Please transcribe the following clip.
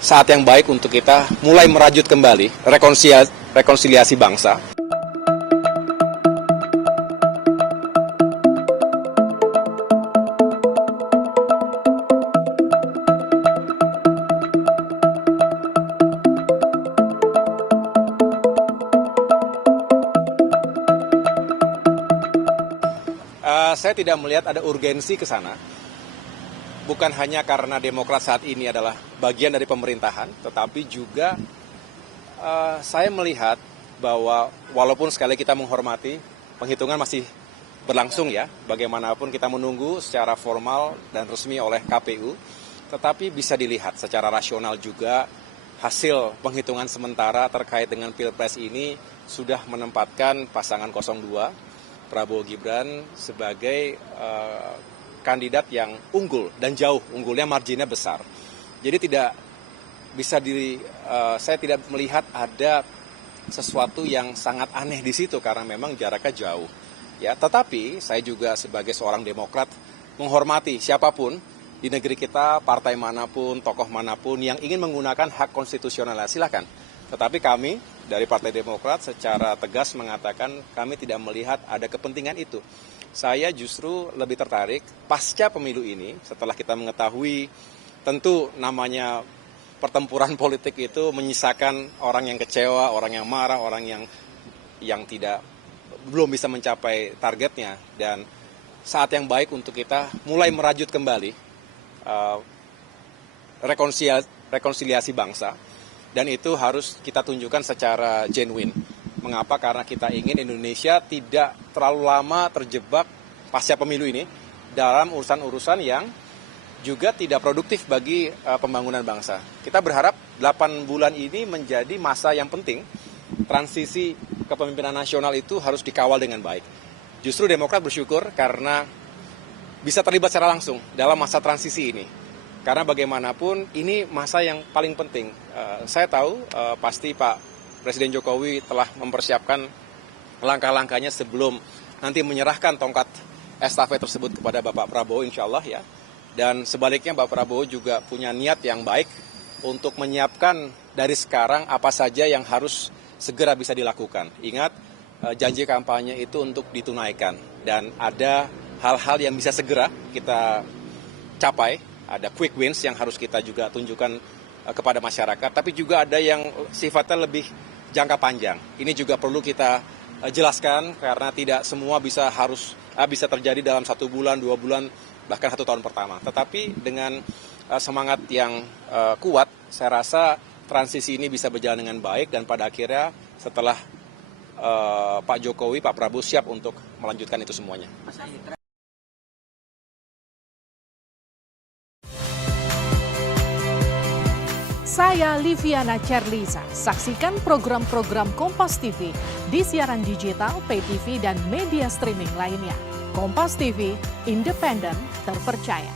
saat yang baik untuk kita mulai merajut kembali rekonsiliasi bangsa. Saya tidak melihat ada urgensi ke sana. Bukan hanya karena Demokrat saat ini adalah bagian dari pemerintahan, tetapi juga saya melihat bahwa walaupun sekali kita menghormati, penghitungan masih berlangsung ya, bagaimanapun kita menunggu secara formal dan resmi oleh KPU, tetapi bisa dilihat secara rasional juga hasil penghitungan sementara terkait dengan Pilpres ini sudah menempatkan pasangan 02, Prabowo Gibran sebagai kandidat yang unggul dan jauh, unggulnya marginnya besar. Jadi saya tidak melihat ada sesuatu yang sangat aneh di situ karena memang jaraknya jauh. Ya, tetapi saya juga sebagai seorang Demokrat menghormati siapapun di negeri kita, partai manapun, tokoh manapun yang ingin menggunakan hak konstitusional, silakan. Tetapi kami dari Partai Demokrat secara tegas mengatakan kami tidak melihat ada kepentingan itu. Saya justru lebih tertarik pasca pemilu ini, setelah kita mengetahui tentu namanya pertempuran politik itu menyisakan orang yang kecewa, orang yang marah, orang yang belum bisa mencapai targetnya. Dan saat yang baik untuk kita mulai merajut kembali rekonsiliasi bangsa. Dan itu harus kita tunjukkan secara genuine. Mengapa? Karena kita ingin Indonesia tidak terlalu lama terjebak pasca pemilu ini dalam urusan-urusan yang juga tidak produktif bagi pembangunan bangsa. Kita berharap 8 bulan ini menjadi masa yang penting. Transisi kepemimpinan nasional itu harus dikawal dengan baik. Justru Demokrat bersyukur karena bisa terlibat secara langsung dalam masa transisi ini. Karena bagaimanapun ini masa yang paling penting. Saya tahu pasti Pak Presiden Jokowi telah mempersiapkan langkah-langkahnya sebelum nanti menyerahkan tongkat estafet tersebut kepada Bapak Prabowo insya Allah ya. Dan sebaliknya Bapak Prabowo juga punya niat yang baik untuk menyiapkan dari sekarang apa saja yang harus segera bisa dilakukan. Ingat, janji kampanye itu untuk ditunaikan. Dan ada hal-hal yang bisa segera kita capai. Ada quick wins yang harus kita juga tunjukkan kepada masyarakat, tapi juga ada yang sifatnya lebih jangka panjang. Ini juga perlu kita jelaskan karena tidak semua bisa terjadi dalam 1 bulan, 2 bulan, bahkan 1 tahun pertama. Tetapi dengan semangat yang kuat, saya rasa transisi ini bisa berjalan dengan baik dan pada akhirnya setelah Pak Jokowi, Pak Prabowo siap untuk melanjutkan itu semuanya. Saya Liviana Cerlisa. Saksikan program-program Kompas TV di siaran digital, pay TV, dan media streaming lainnya. Kompas TV, independen, terpercaya.